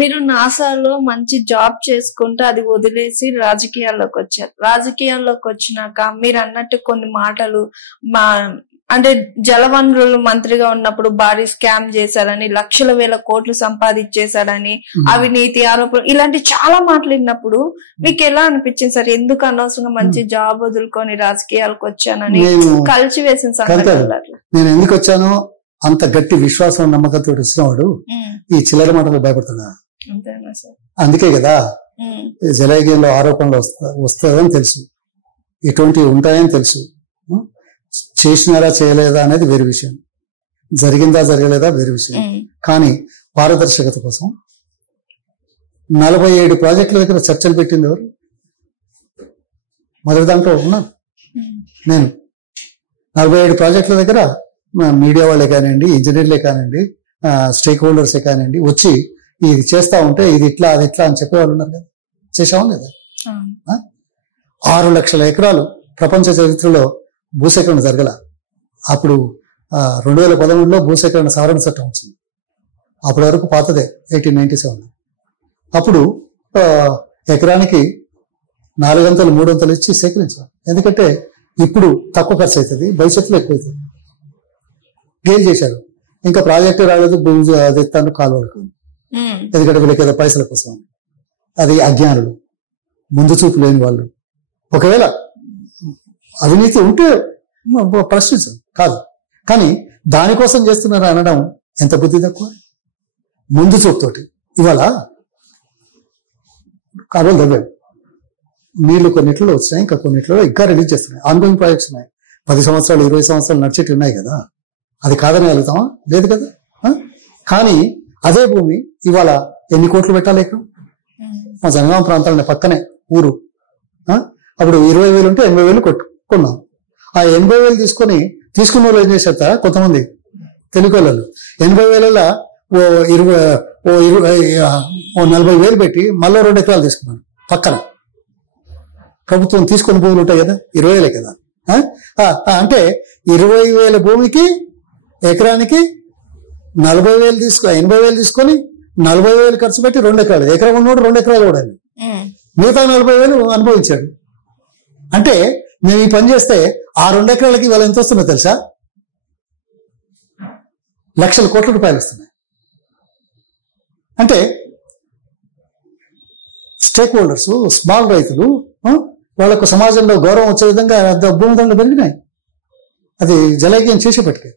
మీరు నాసాలో మంచి జాబ్ చేసుకుంటూ అది వదిలేసి రాజకీయాల్లోకి వచ్చారు. రాజకీయాల్లోకి వచ్చినాక మీరు అన్నట్టు కొన్ని మాటలు అంటే జలవనరుల మంత్రిగా ఉన్నప్పుడు భారీ స్కామ్ చేశారని, లక్షల వేల కోట్లు సంపాదించేశాడని, అవినీతి ఆరోపణలు, ఇలాంటి చాలా మాట్లాడినప్పుడు మీకు ఎలా అనిపించింది సార్? ఎందుకు అనవసరంగా మంచి జాబ్ వదులుకొని రాజకీయాలకు వచ్చానని కలిసి వేసిన సందర్భాలు? నేను ఎందుకు వచ్చానో అంత గట్టి విశ్వాసం నమ్మకంతో వచ్చినవాడు ఈ చిల్లర మాటలు భయపడుతున్నాడు. అందుకే కదా జలయజ్ఞంలో ఆరోపణలు వస్తాయని తెలుసు, ఇటువంటివి ఉంటాయని తెలుసు. చేసినారా చేయలేదా అనేది వేరే విషయం, జరిగిందా జరగలేదా వేరే విషయం. కానీ పారదర్శకత కోసం 47 ప్రాజెక్టుల దగ్గర చర్చలు పెట్టింది ఎవరు? మొదటి దాంట్లో ఉన్నాను నేను. 47 ప్రాజెక్టుల దగ్గర మీడియా వాళ్ళే కానివ్వండి, ఇంజనీర్లే కానివ్వండి, స్టేక్ హోల్డర్సే కానివ్వండి, వచ్చి ఇది చేస్తా ఉంటే ఇది ఇట్లా అది ఇట్లా అని చెప్పేవాళ్ళు ఉన్నారు కదా. చేసామా లేదా? 6 లక్షల ఎకరాలు ప్రపంచ చరిత్రలో భూసేకరణ జరగల. అప్పుడు 2013లో భూసేకరణ సవరణ చట్టం వచ్చింది. అప్పటి వరకు పాతదే 1897. అప్పుడు ఎకరానికి 400 300 ఇచ్చి సేకరించాం. ఎందుకంటే ఇప్పుడు తక్కువ ఖర్చు అవుతుంది, భవిష్యత్తులో ఎక్కువ అవుతుంది. గేల్ చేశారు. ఇంకా ప్రాజెక్టు రాలేదు, భూమి అది ఎత్తాను కాలువలకు, ఎందుకంటే వీళ్ళకి ఏదో పైసల కోసం. అది అజ్ఞానులు, ముందు చూపు లేని వాళ్ళు. ఒకవేళ అవినీతి ఉంటే ప్రశ్నించం కాదు, కానీ దానికోసం చేస్తున్నారు అనడం ఎంత బుద్ధి తక్కువ. ముందు చూపుతోటి ఇవాళ కాలువలు తవ్వాడు, నీళ్లు కొన్నిట్లో వచ్చినాయి, ఇంకా కొన్నిట్లో ఇంకా రిలీజ్ చేస్తున్నాయి. ఆన్గోయింగ్ ప్రాజెక్ట్స్ ఉన్నాయి, 10 సంవత్సరాలు 20 సంవత్సరాలు నడిచేట్లు ఉన్నాయి కదా. అది కాదని వెళ్తామా? లేదు కదా. కానీ అదే భూమి ఇవాళ ఎన్ని కోట్లు పెట్టాలి ఇక్కడ? మా జనగామ ప్రాంతాలనే పక్కనే ఊరు. అప్పుడు 20,000 ఉంటే 80,000 కొన్నాం. ఆ 80,000 తీసుకున్న వాళ్ళు ఏం చేశారు? కొంతమంది తెలుగు వాళ్ళు 80,000 ఓ 40,000 పెట్టి మళ్ళీ 2 ఎకరాలు తీసుకున్నాను పక్కన. ప్రభుత్వం తీసుకున్న భూములు ఉంటాయి కదా, 20,000 కదా. అంటే 20,000 భూమికి ఎకరానికి 40,000 80,000 తీసుకొని 40,000 ఖర్చు పెట్టి 2 ఎకరాలు. ఎకరం ఉన్నోడు 2 ఎకరాలు కూడా మిగతా 40,000 అనుభవించాడు. అంటే మేము ఈ పని చేస్తే ఆ 2 ఎకరాలకి ఇవాళ ఎంత వస్తుందో తెలుసా? లక్షల కోట్ల రూపాయలు వస్తున్నాయి. అంటే స్టేక్ హోల్డర్స్, స్మాల్ రైతులు, వాళ్లకు సమాజంలో గౌరవం వచ్చే విధంగా భూమి దండలు పెరిగినాయి. అది జలయజ్ఞం చేసేపటికే.